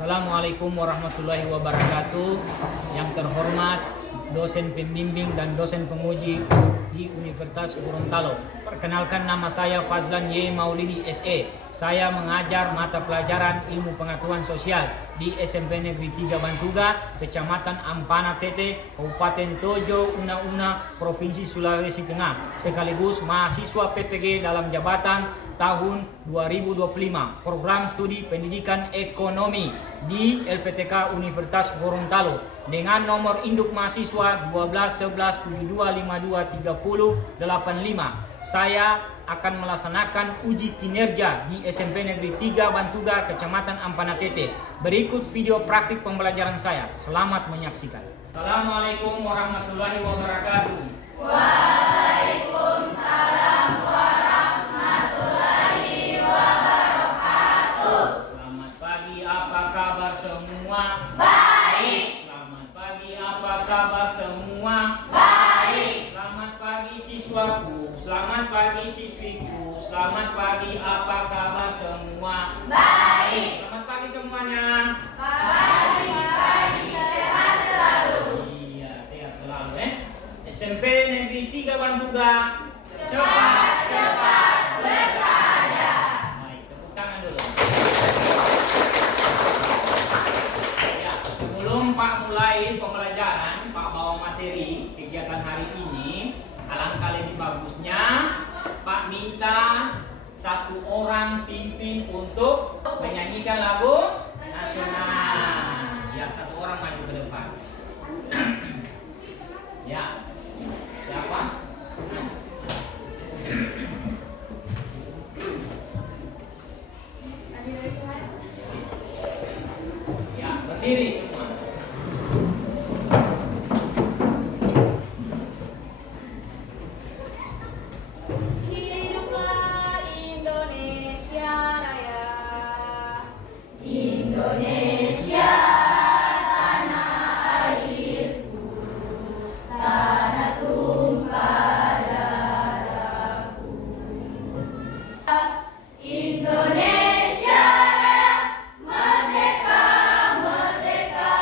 Assalamualaikum warahmatullahi wabarakatuh. Yang terhormat dosen pembimbing dan dosen penguji di Universitas Gorontalo. Perkenalkan, nama saya Fazlan Y. Maulidi SE. Saya mengajar mata pelajaran Ilmu Pengetahuan Sosial di SMP Negeri 3 Bantuga, Kecamatan Ampana Tete, Kabupaten Tojo Una, Provinsi Sulawesi Tengah, sekaligus mahasiswa PPG dalam jabatan tahun 2025, program studi pendidikan ekonomi di LPTK Universitas Gorontalo dengan nomor induk mahasiswa 121172523085. Saya akan melaksanakan uji kinerja di SMP Negeri 3 Bantuga, Kecamatan Ampana Tete. Berikut video praktik pembelajaran saya. Selamat menyaksikan. Assalamualaikum warahmatullahi wabarakatuh. Waalaikumsalam warahmatullahi wabarakatuh. Selamat pagi, apa kabar semua? Baik. Selamat pagi, apa kabar semua? Baik. Selamat pagi siswaku, selamat pagi siswiku, selamat pagi, apa kabar semua? Baik. Selamat pagi semuanya. Pagi, sehat selalu. Iya, sehat selalu SMP Negeri 3 Bantuga. Cepat bersahaja. Baik, tepuk tangan dulu. Ya, sebelum Pak mulai pembelajaran, Pak bawa materi kegiatan hari ini. Alangkah lebih bagusnya Pak minta satu orang pimpin untuk menyanyikan lagu nasional. Ya, satu orang maju ke depan. Ya, siapa? Ya, berdiri semua. Hiduplah Indonesia Raya. Indonesia tanah airku, tanah tumpah darahku. Indonesia Raya, merdeka, merdeka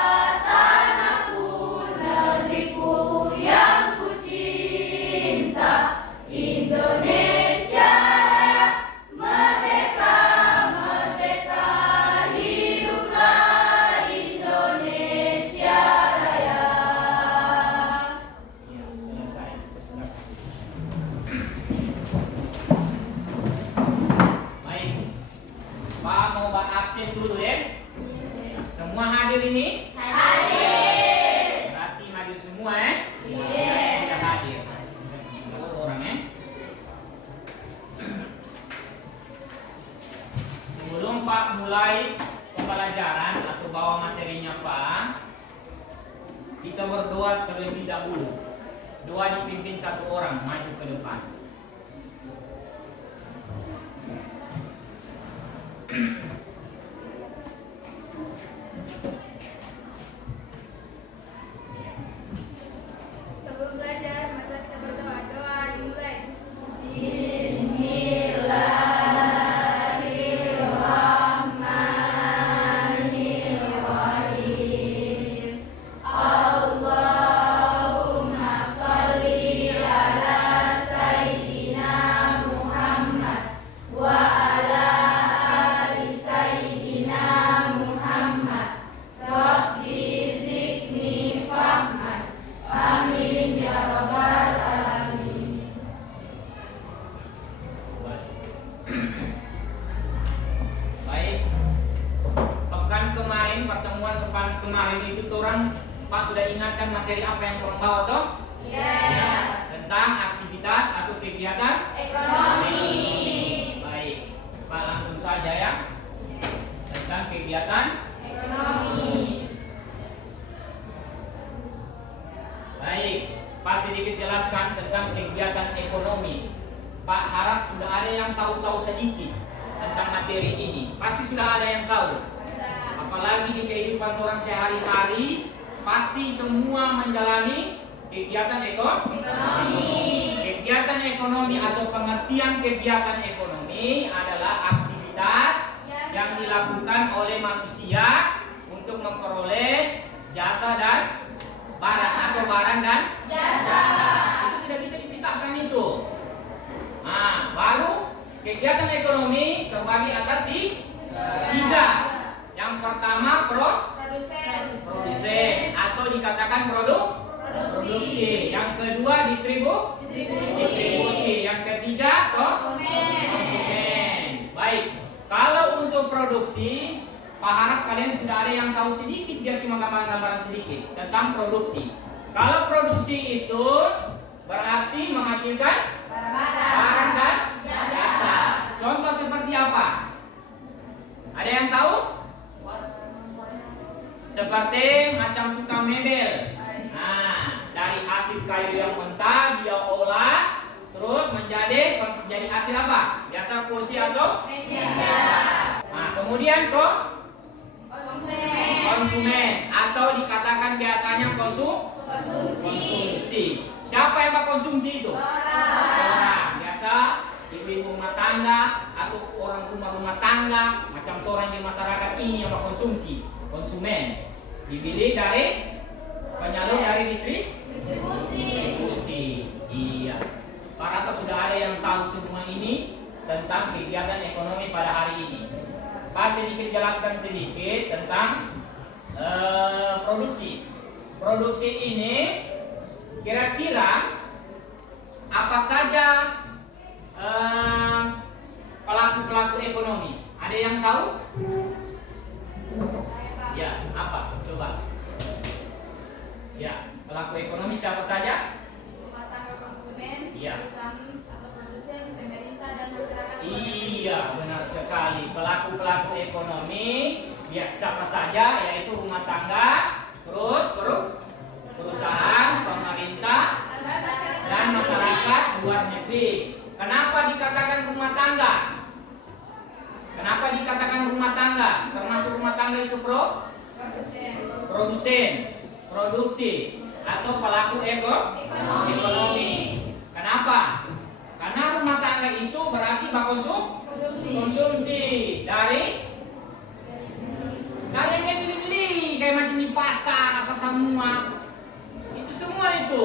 tanahku, negeriku yang ku cinta. Indonesia Raya, merdeka, merdeka, hiduplah Indonesia Raya. Ya, selesai. Baik. Pak mau absen dulu ya. Semua hadir ini? Hadir. Berarti hadir semua ya? Iya. Kita hadir. Masuk orang ya. Sebelum Pak mulai pembelajaran atau bawa materinya Pak, kita berdoa terlebih dahulu. Doa dipimpin satu orang maju ke depan. Sebelum belajar, mari kita berdoa. Doa dimulai. Bismillahirrahmanirrahim. Allahumma sholli ala Sayyidina Muhammad wa ala ali Sayyidina Muhammad. Rabbi zidni fahman. Amin ya rabbal alamin. Baik. Pertemuan kemarin itu orang Pak sudah ingatkan materi apa yang orang bawa toh? Iya. Ya, tentang aktivitas atau kegiatan Ekonomi. Baik. Pak langsung saja ya. Tentang kegiatan Ekonomi. Baik, Pak sedikit jelaskan tentang kegiatan ekonomi. Pak harap sudah ada yang tahu-tahu sedikit tentang materi ini. Pasti sudah ada yang tahu. Apalagi di kehidupan orang sehari-hari, pasti semua menjalani kegiatan ekonomi. Kegiatan ekonomi atau pengertian kegiatan ekonomi adalah aktivitas yang dilakukan oleh manusia untuk memperoleh jasa dan barang atau barang dan Jasa. itu tidak bisa dipisahkan itu. Nah, baru kegiatan ekonomi terbagi atas di tiga. Yang pertama produsen atau dikatakan produksi. Yang kedua distribusi. Yang ketiga konsumen. Baik. Kalau untuk produksi, Pak harap kalian sudah ada yang tahu sedikit, biar cuma gambaran-gambaran sedikit tentang produksi. Kalau produksi itu berarti menghasilkan barang dan jasa. Contoh seperti apa? Ada yang tahu? Seperti macam tukang mebel. Nah, dari hasil kayu yang mentah dia olah, terus menjadi hasil apa? Biasa kursi atau meja. Nah, kemudian konsumen atau dikatakan biasanya konsumsi. Siapa yang mengkonsumsi itu? Orang. Biasa ibu-ibu rumah tangga atau orang rumah tangga, macam orang di masyarakat ini yang mengkonsumsi. Konsumen dibeli dari penyalur dari distribusi. Iya. Pak rasa sudah ada yang tahu semua ini tentang kegiatan ekonomi pada hari ini. Pak sedikit jelaskan sedikit tentang produksi. Produksi ini kira-kira apa saja pelaku-pelaku ekonomi? Ada yang tahu? Ya, apa? Coba. Ya, pelaku ekonomi siapa saja? Rumah tangga, konsumen, Iya. perusahaan atau produsen, pemerintah dan masyarakat. Iya, benar sekali. Pelaku-pelaku ekonomi ya siapa saja, yaitu rumah tangga, terus perusahaan, pemerintah, dan masyarakat luar negeri. Kenapa dikatakan rumah tangga? Kenapa dikatakan rumah tangga? Termasuk rumah tangga itu produsen, produksi, atau pelaku ekonomi. Kenapa? Karena rumah tangga itu berarti konsumsi dari yang dia beli-beli, kayak macam di pasar apa semua. Itu semua itu.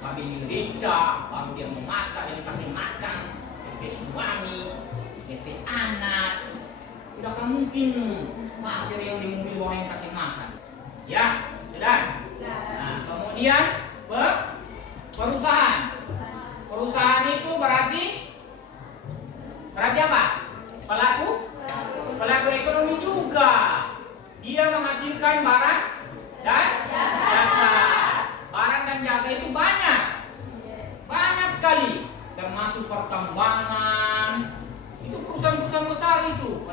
Babi rica, baru dia memasak, dia kasih makan, dia suami, dia anak. Tidak akan mungkin pasir yang di mobil orang yang kasih makan. Ya, sudah. Nah, kemudian perusahaan. Perusahaan itu berarti apa? Pelaku ekonomi juga. Dia menghasilkan barang dan jasa. Barang dan jasa itu banyak sekali, termasuk pertambangan. Itu perusahaan-perusahaan besar itu,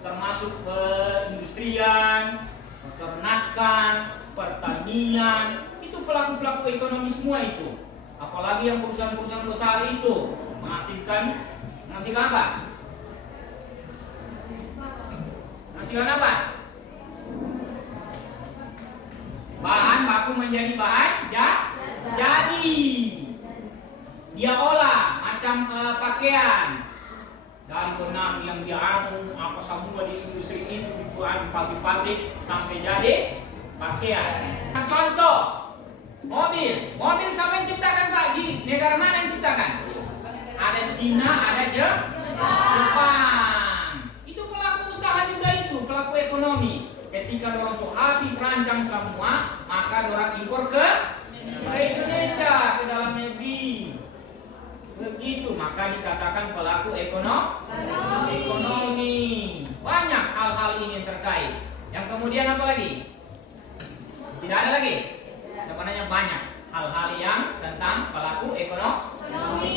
termasuk perindustrian, peternakan, pertanian. Itu pelaku-pelaku ekonomi semua itu. Apalagi yang perusahaan-perusahaan besar itu menghasilkan apa? Menghasilkan apa? Bahan baku menjadi bahan jadi. Dia olah macam pakaian dari benang yang dia apa semua di industri itu dibuat di pabrik-pabrik sampai jadi pakaian. Contoh mobil siapa yang ciptakan Pak? Di negara mana yang ciptakan? Ada Cina, ada Jepang. Itu pelaku usaha juga itu, pelaku ekonomi. Ketika dorong habis rancang semua, maka dorong impor ke Indonesia, ke dalam negeri. Begitu, maka dikatakan pelaku ekonomi. Banyak hal-hal ini yang terkait. Yang kemudian apa lagi? Tidak ada lagi. Sebenarnya banyak hal-hal yang tentang pelaku ekonomi.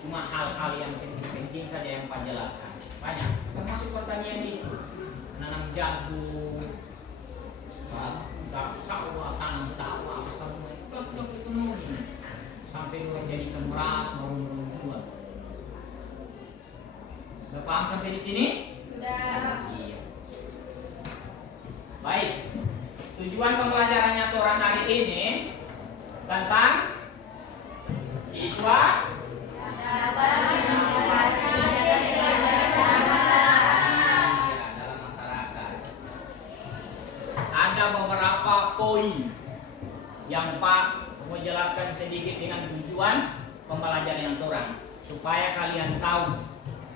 Cuma hal-hal yang penting saja yang Pak jelaskan. Banyak, termasuk pertanian itu. Nanam jagung, sawah, tanam sawah, apa semua itu pelaku ekonomi. Sampai orang jadi kemeras, mau jual. Sudah paham sampai di sini? Sudah. Iya. Baik. Tujuan pembelajarannya orang hari ini tentang siswa dapat menjalankan dalam masyarakat. doi. Yang Pak mau jelaskan sedikit dengan tujuan pembelajaran yang torang, supaya kalian tahu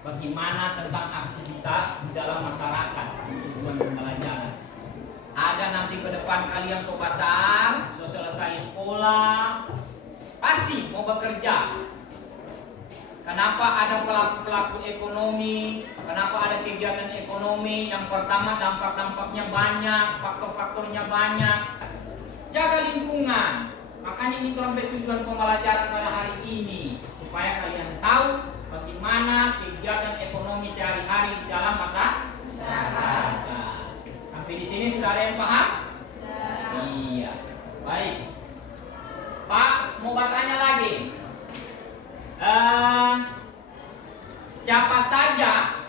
bagaimana tentang aktivitas di dalam masyarakat, tujuan pembelajaran. Ada nanti ke depan kalian so besar, so selesai sekolah, pasti mau bekerja. Kenapa ada pelaku-pelaku ekonomi? Kenapa ada kegiatan ekonomi? Yang pertama, dampak-dampaknya banyak, faktor-faktornya banyak. Jaga lingkungan. Makanya ini sampai tujuan pembelajaran pada hari ini, supaya kalian tahu bagaimana kegiatan ekonomi sehari-hari di dalam masyarakat. Sampai di sini sudah ada yang paham? Iya. Baik. Pak, mau bertanya lagi. Siapa saja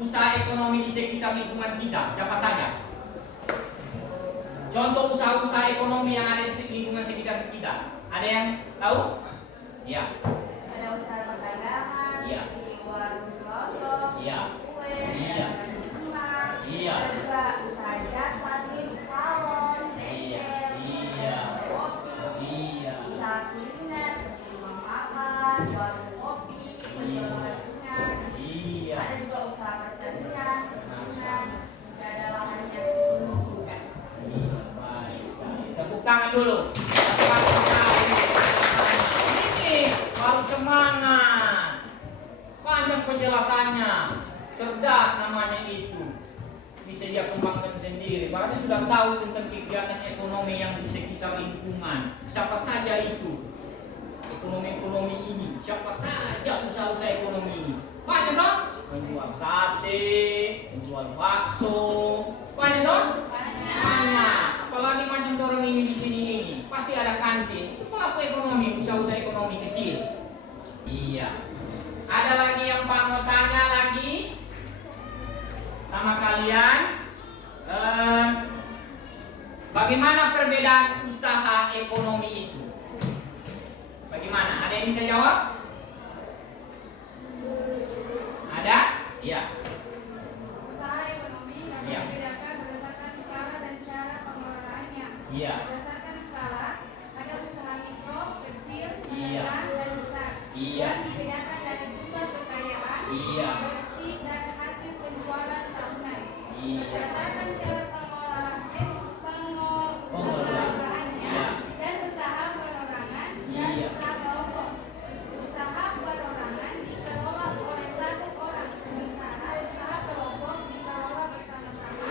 usaha ekonomi di sekitar lingkungan kita? Siapa saja? Contoh usaha-usaha ekonomi yang ada di lingkungan sekitar kita. Ada yang tahu? Iya. Ada usaha perdagangan, Iya. warung lontong, Iya. kue, Iya. kembang. Iya. Ada juga usaha jas, masih salon, Iya. bengkel, Iya. kopi, Iya. usaha kuliner seperti rumah makan, warung kopi, penjual bunga. Iya. Ada juga usaha pertanian, perkebunan, juga ada lahan yang dimungkinkan. Iya, baik sekali. Tepuk tangan dulu. Tepuk tangan. Ini baru semangat. Panjang penjelasannya. Cerdas namanya itu. Bisa dia kembangkan sendiri. Berarti sudah tahu tentang kegiatan ekonomi yang di sekitar lingkungan. Siapa saja itu? Ekonomi-ekonomi ini. Siapa saja usaha-usaha ekonomi ini? Banyak toh? Menjual sate, menjual bakso. Banyak toh? Banyak. Apalagi macam orang ini di sini ini, pasti ada kantin. Itu pelaku ekonomi, usaha-usaha ekonomi kecil. Iya. Ada lagi yang Pak mau tanya lagi sama kalian? Bagaimana perbedaan usaha ekonomi itu? Bagaimana? Ada yang bisa jawab? Ada? Iya. Usaha ekonomi dapat Iya. dibedakan berdasarkan skala dan cara pengelolaannya. Iya. Berdasarkan skala, ada usaha mikro, kecil, Iya. menengah, dan besar. Iya. Dan dibedakan dari jumlah kekayaan, Iya. bersih, dan hasil penjualan tahunan. Iya. Berdasarkan cara pengelolaannya Iya. dan usaha perorangan dan Iya. usaha kelompok. Usaha perorangan dikelola oleh satu orang, sementara usaha kelompok dikelola bersama-sama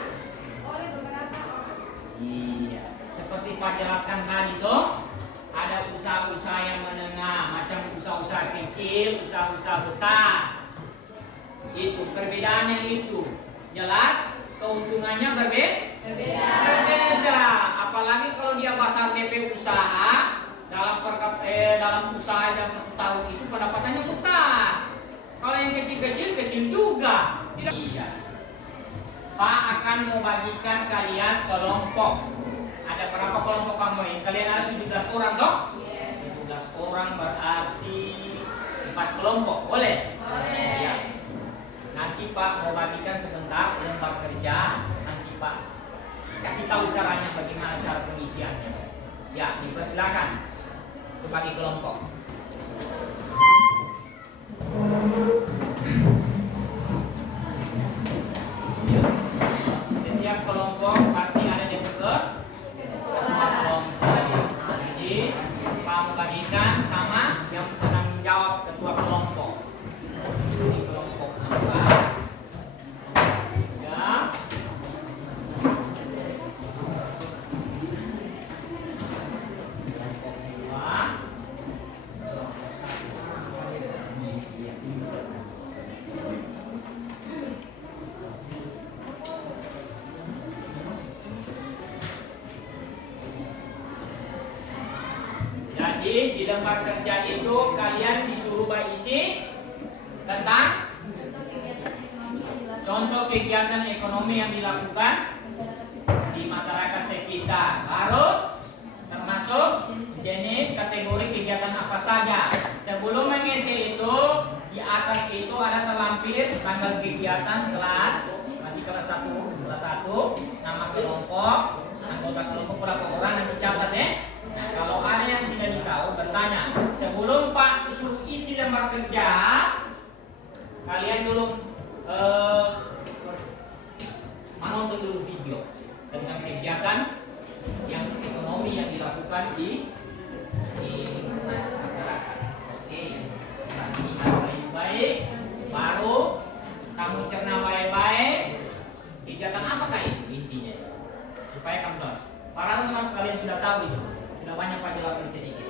oleh beberapa orang. Iya. Seperti Pak jelaskan tadi toh, ada usaha-usaha yang menengah, macam usaha-usaha kecil, usaha-usaha besar. Itu perbedaannya itu. Jelas keuntungannya berbeda. Apalagi kalau dia pasar DP usaha dalam usaha dalam 1 tahun itu pendapatannya besar. Kalau yang kecil-kecil kecil juga. Tidak. Iya. Pak akan membagikan kalian kelompok. Ada berapa kelompok kamu ini? Kalian ada 17 orang toh? 17 orang berarti 4 kelompok. Boleh? Boleh. Iya. Nanti Pak mau bagikan sebentar lembar kerja. Nanti Pak kasih tahu caranya bagaimana cara pengisiannya. Ya, dipersilakan untuk bagi kelompok. Ya. Setiap kelompok pasti ada di kelompok. Jadi Pak mau bagikan sama yang penanggung jawab ketua kelompok. Ini kelompok nomor 3. Jadi di lembar kerja itu kalian disuruh berisi tentang contoh kegiatan ekonomi yang dilakukan di masyarakat sekitar. Baru termasuk jenis kategori kegiatan apa saja. Sebelum mengisi itu, di atas itu ada terlampir tanggal kegiatan kelas, masih kelas 1, nama kelompok, anggota kelompok berapa orang nanti catat ya. Nah, kalau ada yang tidak tahu bertanya. Sebelum Pak suruh isi lembar kerja, kalian dulu menonton dulu video tentang kegiatan yang ekonomi yang dilakukan di masyarakat. Oke, perhatikan baik-baik, baru kamu cerna baik-baik. Kegiatan apakah itu intinya? Supaya kamu tahu. Para teman kalian sudah tahu itu, sudah banyak Pak jelasin sedikit.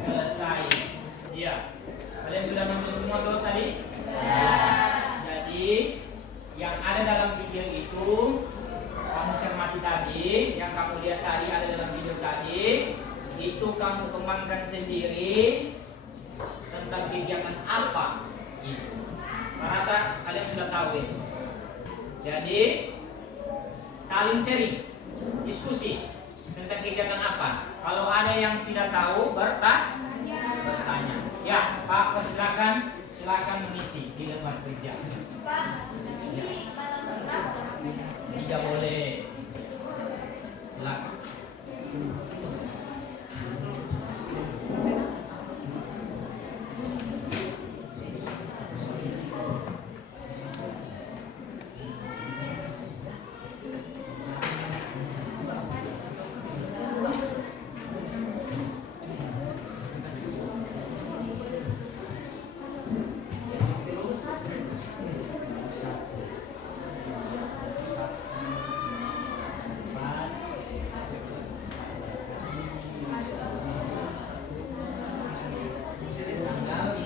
Selesai. Iya. Kalian sudah nonton semua tuh tadi? Jadi yang ada dalam video itu kamu cermati tadi, yang kamu lihat tadi ada dalam video tadi, itu kamu kembangkan sendiri tentang kegiatan apa itu. Merasa kalian sudah tahu itu. Jadi saling sharing, diskusi tentang kegiatan apa. Kalau ada yang tidak tahu bertanya. Ya, Pak, silakan mengisi di lembar kerja. Pak, ini batas berapa? Tidak boleh. Silakan.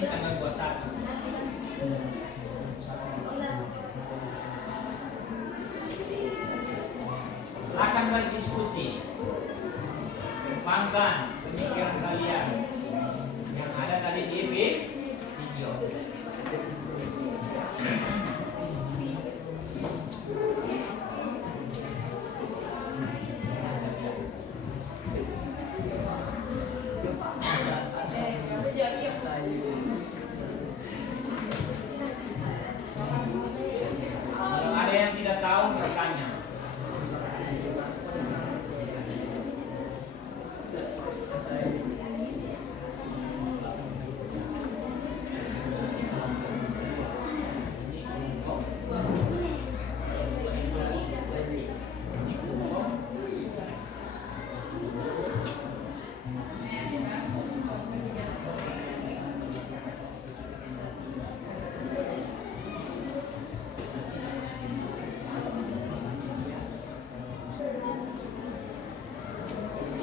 Tanggal 21. Silakan berdiskusi, kembangkan pemikiran kalian yang ada tadi di video. Kalau ada yang tidak tahu bertanya.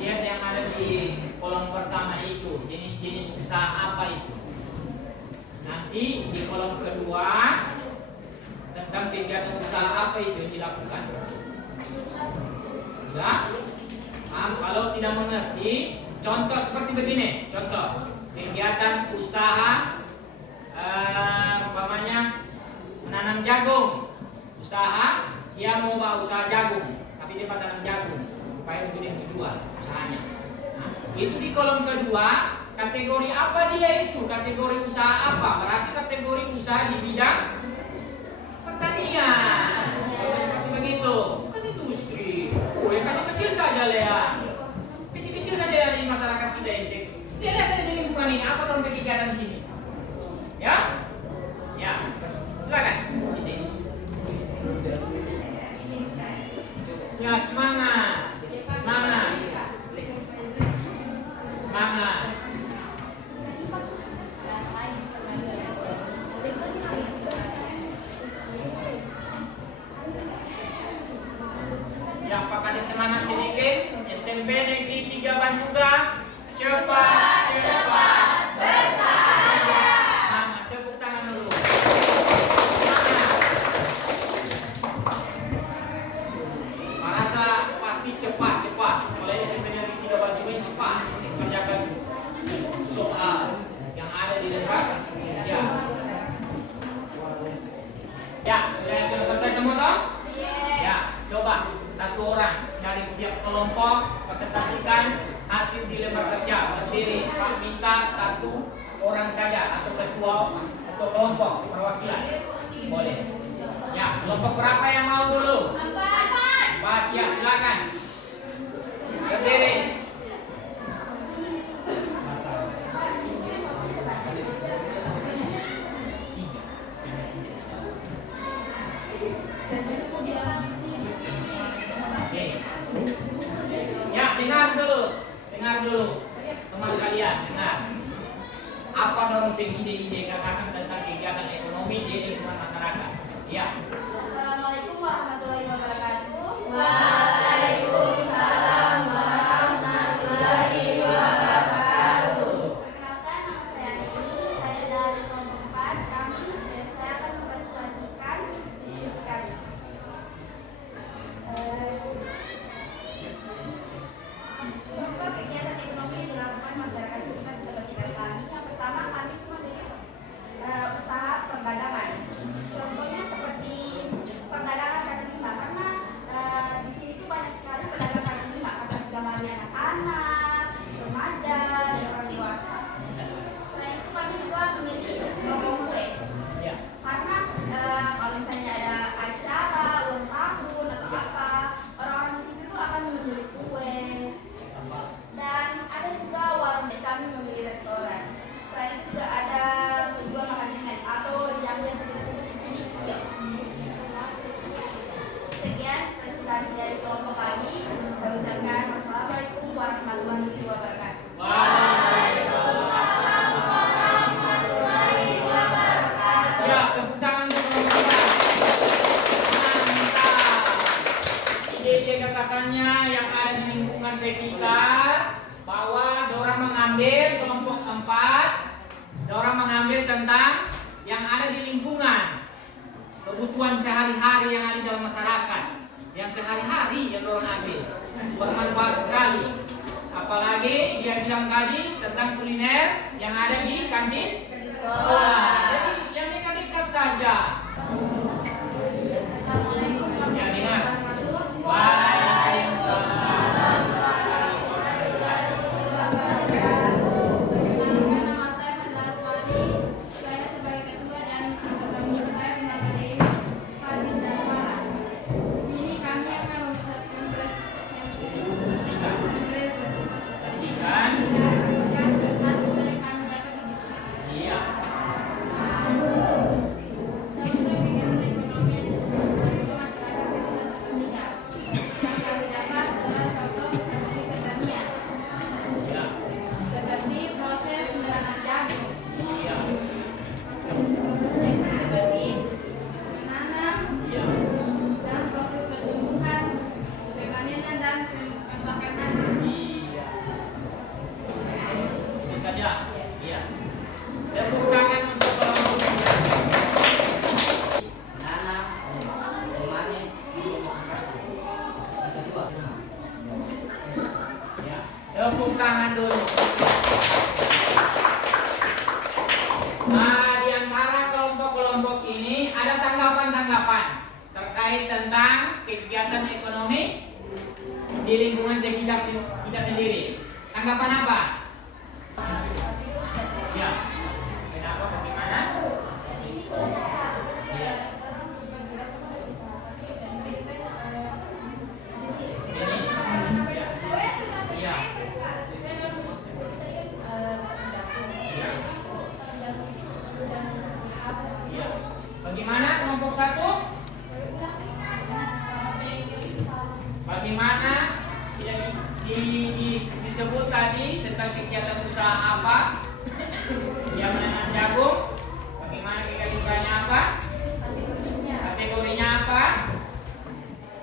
Lihat yang ada di kolom pertama itu, jenis-jenis usaha apa itu. Nanti di kolom kedua tentang kegiatan usaha apa itu yang dilakukan. Sudah? Paham? Kalau tidak mengerti, contoh seperti begini. Contoh kegiatan usaha, umpamanya menanam jagung. Usaha, dia mau bawa usaha jagung, tapi dia tanam jagung supaya untuk dia menjual usahanya. Nah, itu di kolom kedua, kategori apa dia itu? Kategori usaha apa? Berarti kategori usaha di bidang pertanian. Seperti begitu. Bukan industri. Kecil-kecil saja Lea. Kecil-kecil saja di masyarakat kita ini. Dia lihat saja di lingkungan ini apa terus kegiatan di sini. Ya? Ya, silakan. Di sini. Ya, semangat. Semangat. Semangat. Ya, Pak Ya, sudah selesai semua toh? Iya. Ya, coba satu orang dari tiap kelompok presentasikan hasil di lembar kerja berdiri. Pak minta satu orang saja atau ketua atau kelompok perwakilan. Boleh. Ya, kelompok berapa yang mau dulu? Empat. Ya, silakan. Berdiri. Oke. Ya, dengar dulu, teman kalian, dengar. Apa dorong ide-ide gagasan tentang kegiatan ekonomi di lingkungan masyarakat? Ya. Assalamualaikum warahmatullahi wabarakatuh. Waalaikumsalam warahmatullahi wabarakatuh. Perkenalkan, nama saya Eni. Saya dari kelompok 4. Saya akan mempresentasikan diskusi kami. Contoh kegiatan ekonomi yang dilakukan masyarakat sekitar di tempat kami. Yang pertama, kami memiliki usaha perdagangan. Contohnya seperti perdagangan kaki lima, karena di sini tuh banyak sekali pedagang kaki lima, karena didalamnya anak-anak, remaja, dan orang dewasa. Selain itu kami juga memiliki toko kue, Ya. karena kalau misalnya ada acara ulang tahun atau apa, orang-orang di situ tuh akan membeli kue. Dan ada juga warung dan kami memiliki restoran. Selain itu juga ada penjual makanan ringan atau yang biasa disebut di sini kios. Sekian presentasi dari kelompok kami. Saya ucapkan wassalamualaikum warahmatullahi wabarakatuh. Waalaikumsalam warahmatullahi wabarakatuh. Ya, tepuk tangan untuk teman-teman. Mantap. Ide-ide gagasannya yang ada di lingkungan sekitar, bahwa dorang mengambil kelompok 4, dorang mengambil tentang yang ada di lingkungan, kebutuhan sehari-hari yang ada di dalam masyarakat, yang sehari-hari yang dorang ambil, bermanfaat sekali. Apalagi dia bilang tadi tentang kuliner yang ada di kantin sekolah. Jadi yang dekat-dekat saja. Assalamualaikum Ya, dengar. Waalaikumsalam warahmatullahi wabarakatuh. Perkenalkan, nama saya Fadila Aswadi. Saya sebagai ketua dan anggota muda saya bernama Dewi Fadil Darmara. Di sini kami akan mempresentasikan Kasihkan. tentang kami berdiskusi. Iya. Ya. Seperti proses menanam jagung. Iya. Prosesnya itu seperti menanam Iya. dalam proses pertumbuhan, pemanenan dan pembakan hasil. Iya. Ini saja. Iya. Tepuk tangan untuk kelompok 9. Menanam, memanen, yang kedua. Ya. Tepuk tangan dulu. Nah, di antara kelompok-kelompok ini ada tanggapan-tanggapan terkait tentang kegiatan ekonomi di lingkungan sekitar kita sendiri. Tanggapan apa? Ya. Kenapa? Bagaimana? Ya. Ini. Ya. Iya. Ya. Bagaimana kelompok 1? Bagaimana disebut tadi tentang kegiatan usaha apa? Dia menanam jagung. Bagaimana kegiatan usahanya apa? Kategorinya apa?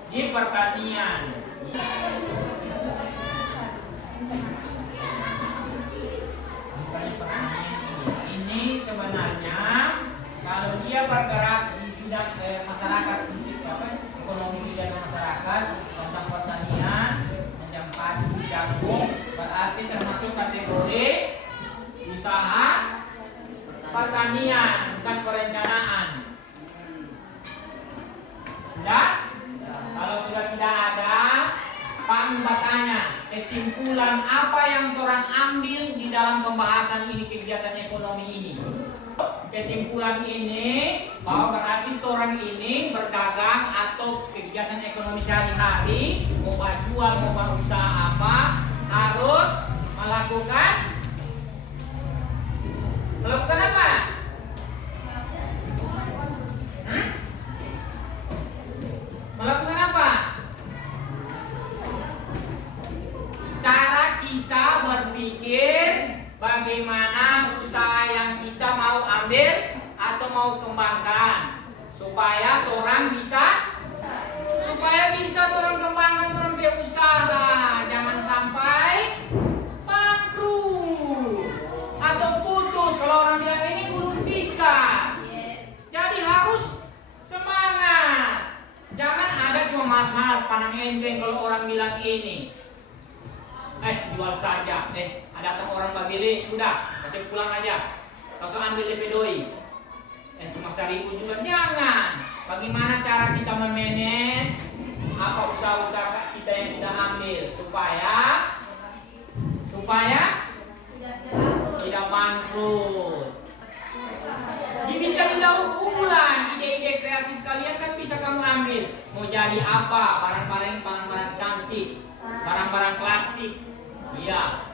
Di pertanian. Misalnya pertanian ini sebenarnya kalau dia bergerak di bidang masyarakat, ekonomi dan masyarakat tentang pertanian, macam padi, jagung, berarti termasuk kategori usaha pertanian, bukan perencanaan. kesimpulan apa yang orang ambil di dalam pembahasan ini kegiatan ekonomi ini. Kesimpulan ini bahwa berarti orang ini berdagang atau kegiatan ekonomi sehari-hari, mau jual mau usaha apa, harus melakukan apa? Melakukan apa? Cara kita berpikir bagaimana usaha yang kita mau ambil atau mau kembangkan supaya orang bisa orang kembangkan orang punya usaha, jangan sampai bangkrut atau putus. Kalau orang bilang ini gulung tikar, jadi harus semangat. Jangan ada cuma malas-malas pandang enteng kalau orang bilang ini. Jual saja. Datang orang pabili, sudah, kasih pulang aja. Langsung ambil DP doi. Cuma 1.000 juga. Jangan. Bagaimana cara kita memanage apa usaha-usaha kita yang kita ambil supaya tidak bangkrut. Jadi bisa didaur ulang ide-ide kreatif kalian kan bisa kamu ambil. Mau jadi apa? Barang-barang cantik, barang-barang klasik. Iya.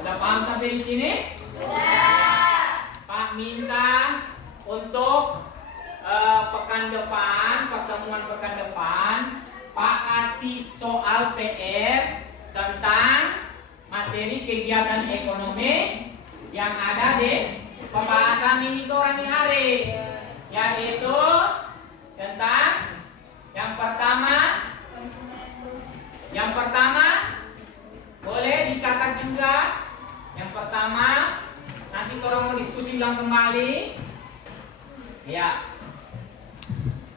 Udah paham sampai di sini? Sudah. Pak minta untuk pertemuan pekan depan, Pak kasih soal PR tentang materi kegiatan ekonomi yang ada di pembahasan ini orang hari, yaitu tentang yang pertama boleh dicatat juga. Yang pertama nanti orang mau diskusi ulang kembali. Ya.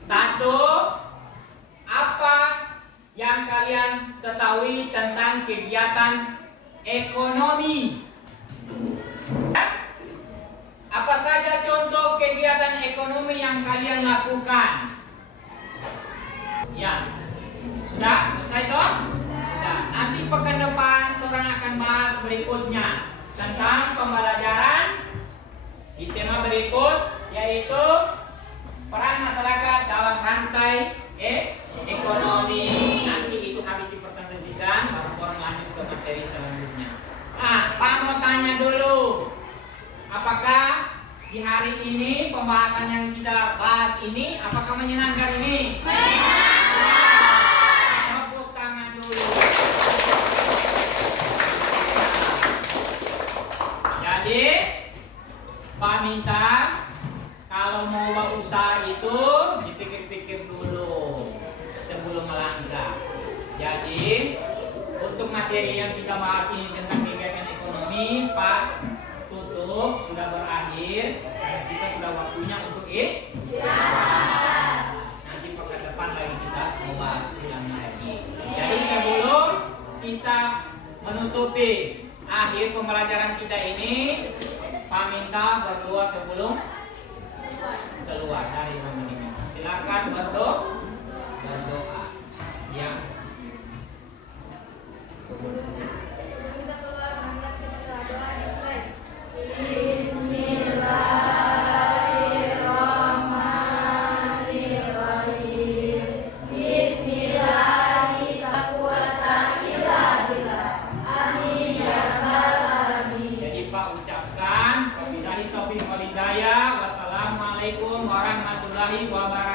1. Apa yang kalian ketahui tentang kegiatan ekonomi? Apa saja contoh kegiatan ekonomi yang kalian lakukan? Ya. Sudah? Selesai toh? Nah, nanti pekan depan orang akan bahas berikutnya tentang pembelajaran di tema berikut, yaitu peran masyarakat dalam rantai ekonomi. Nanti itu habis dipresentasikan, baru orang lanjut ke materi selanjutnya. Pak mau tanya dulu, apakah di hari ini pembahasan yang kita bahas ini apakah menyenangkan ini? Tepuk tangan dulu. Jadi Pak minta kalau mau usaha itu dipikir-pikir dulu sebelum melangkah. Jadi untuk materi yang kita bahas ini tentang kegiatan ekonomi, Pak tutup sudah berakhir. Kita sudah waktunya untuk nanti pekan depan lagi kita mau bahas ulang lagi. Jadi sebelum kita menutupi akhir pembelajaran kita ini, Pak minta berdoa sebelum keluar dari ruangan ini. Silakan berdoa. Ya. Kita keluar, kita doa dimulai. Wassalamualaikum warahmatullahi wabarakatuh.